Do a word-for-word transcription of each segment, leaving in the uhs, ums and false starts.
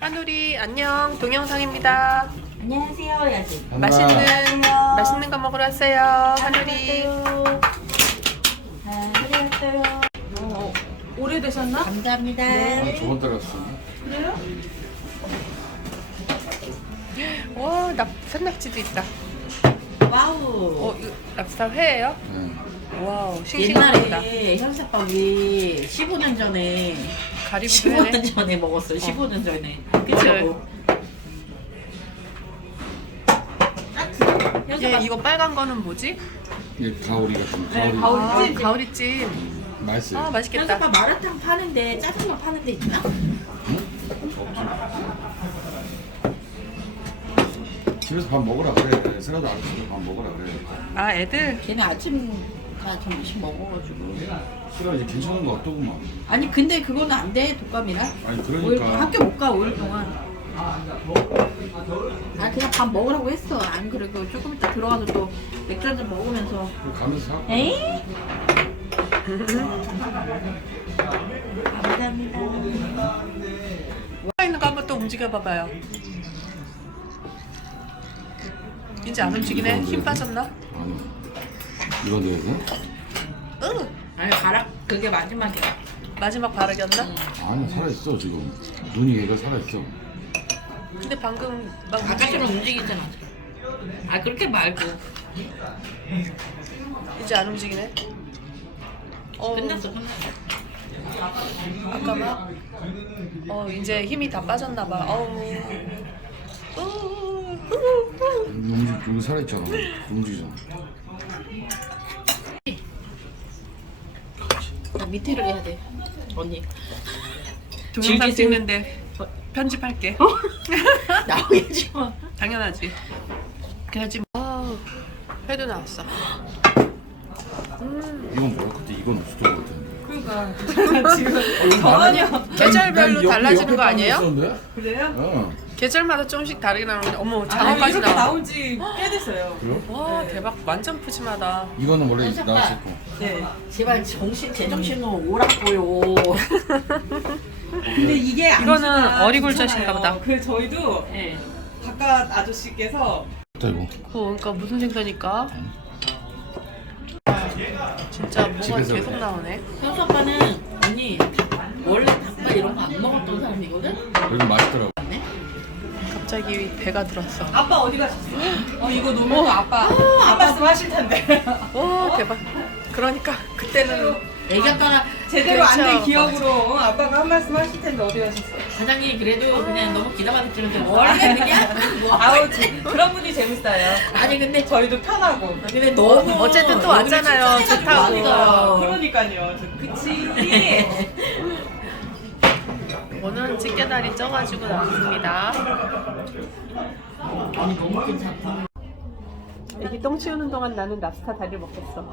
하누리 안녕, 동영상입니다. 안녕하세요, 야지. 맛있는 맛있는 거 먹으러 왔어요. 하누리. 아, 안녕하세요. 어, 오래되셨나? 감사합니다. 아, 저번 달에 왔어. 그래요? 와, 납 산낙지도 있다. 와우. 어, 이거 랍스터 회예요? 네. 와우, 싱싱합니다. 옛날에 현사밥이 십오 년 전에 가리비 십오 년 회네. 전에 먹었어요. 십오 년 전에. 그쵸. 그쵸? 얘 현사밥 이거 빨간 거는 뭐지? 이게 가오리 같은 가오리. 아, 가오리찜. 맛있어요. 아, 맛있겠다. 현사밥 마라탕 파는데 짜장면 파는 데 있나? 집에서 밥 먹으라 그래. 세라도 아저씨도 밥 먹으라 그래. 아, 애들. 걔네 아침 다 점심 먹어가지고. 세라 이제 괜찮은 거 같더구만. 아니 근데 그거는 안 돼, 독감이라. 아니 오 일, 그러니까. 학교 못 가, 오 일 동안. 아 그냥 밥 먹으라고 했어. 안 그래도 조금 이따 들어가서 또 맥주 한잔 먹으면서. 그거 가면서 사. 에이? 감사합니다. 와 있는 거 한번 또 움직여 봐봐요. 이제 안 움직이네. 힘 빠졌나? 아니. 이거 넣어야 돼? 응. 아니 가락 그게 마지막이야. 마지막 바르기였나? 아니 살아 있어 지금. 눈이 얘가 살아 있어. 근데 방금 막 아까처럼 움직이... 움직이잖아. 아 그렇게 말고. 이제 안 움직이네. 어, 끝났어, 끝났어. 아까 막 어, 이제 힘이 다 빠졌나 봐. 어우. 움직 여기 살아 있잖아. 움직이잖아. 나 밑에를 해야 돼, 언니. 동영상 즐기세요. 찍는데 편집할게. 나오겠지 뭐. 당연하지. 그래야지. 아, 회도 나왔어. 이건 뭐야? 그때 이건 수도 같은데. 그러니까 지금 전혀 계절별로 달라지는 거 아니에요? 그래요? 어. 계절마다 조금씩 다르게 나오는데 어머 아, 장어까지 이렇게 나와. 나온 지 꽤 됐어요. 그래요? 와 대박 완전 푸짐하다. 이거는 원래 현석아. 나왔을 거. 네. 제발 정신 제정신으로 오라고요. 근데 이게 안 이거는 주나 어리굴젓인가 주잖아요. 보다. 그 저희도 네. 바깥 아저씨께서 자 이거. 어, 그러니까 무슨 생선일까? 진짜 뭐가 집에서 계속 그래. 나오네. 현수 오빠는 언니 원래 닭발 이런 거 안 먹었던 사람이거든? 여기 맛있더라고. 갑자기 배가 들었어. 아빠 어디 가셨어요? 어 이거 놓으면 아빠 안 말씀하실 텐데. 와 대박. 그러니까 그때는 애기 아빠가 제대로 안 된 그렇죠. 기억으로 어, 아빠가 한 말씀 하실 텐데 어디 가셨어요? 사장님이 그래도 그냥 너무 기다만 듣지는데 원래 그냥 뭐 아우 제- 그런 분이 재밌어요. 아니 근데 저희도 편하고. 근데 너무 어쨌든 또 왔잖아요. 좋다고. 좋다고. 그러니까요. 그치. 오늘은 집게다리 쪄가지고 나왔습니다. 아니 너무 괜찮다. 애기 똥 치우는 동안 나는 랍스타 다리를 먹겠어.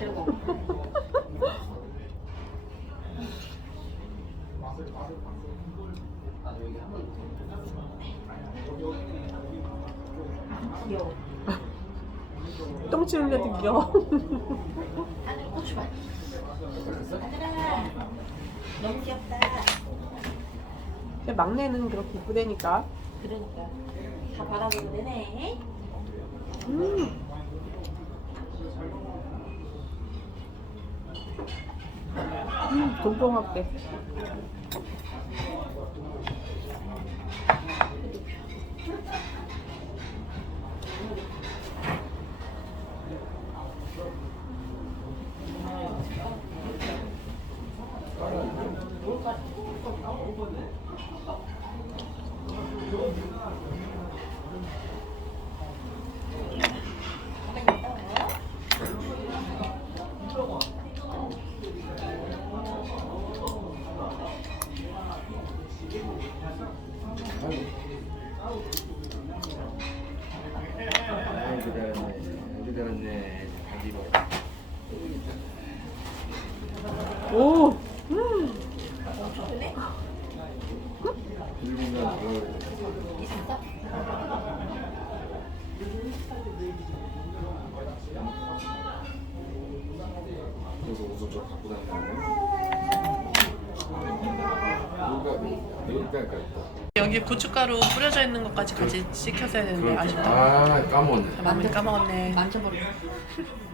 귀여워. 똥 치우는데도 귀여워. 하늘 고추 봐. 하늘아 너무 귀엽다. 막내는 그렇게 이쁘다니까. 그러니까 다 바라보면 되네. 음. 음, 동동하게. 오. 음. 그래서 우선 저 갖고 다니는 거. 누가 그러니까. 여기 고춧가루 뿌려져 있는 것까지 같이 시켰어야 되는데 그러니까. 아쉽다. 아 까먹었네. 마무리 까먹었네. 만져버려.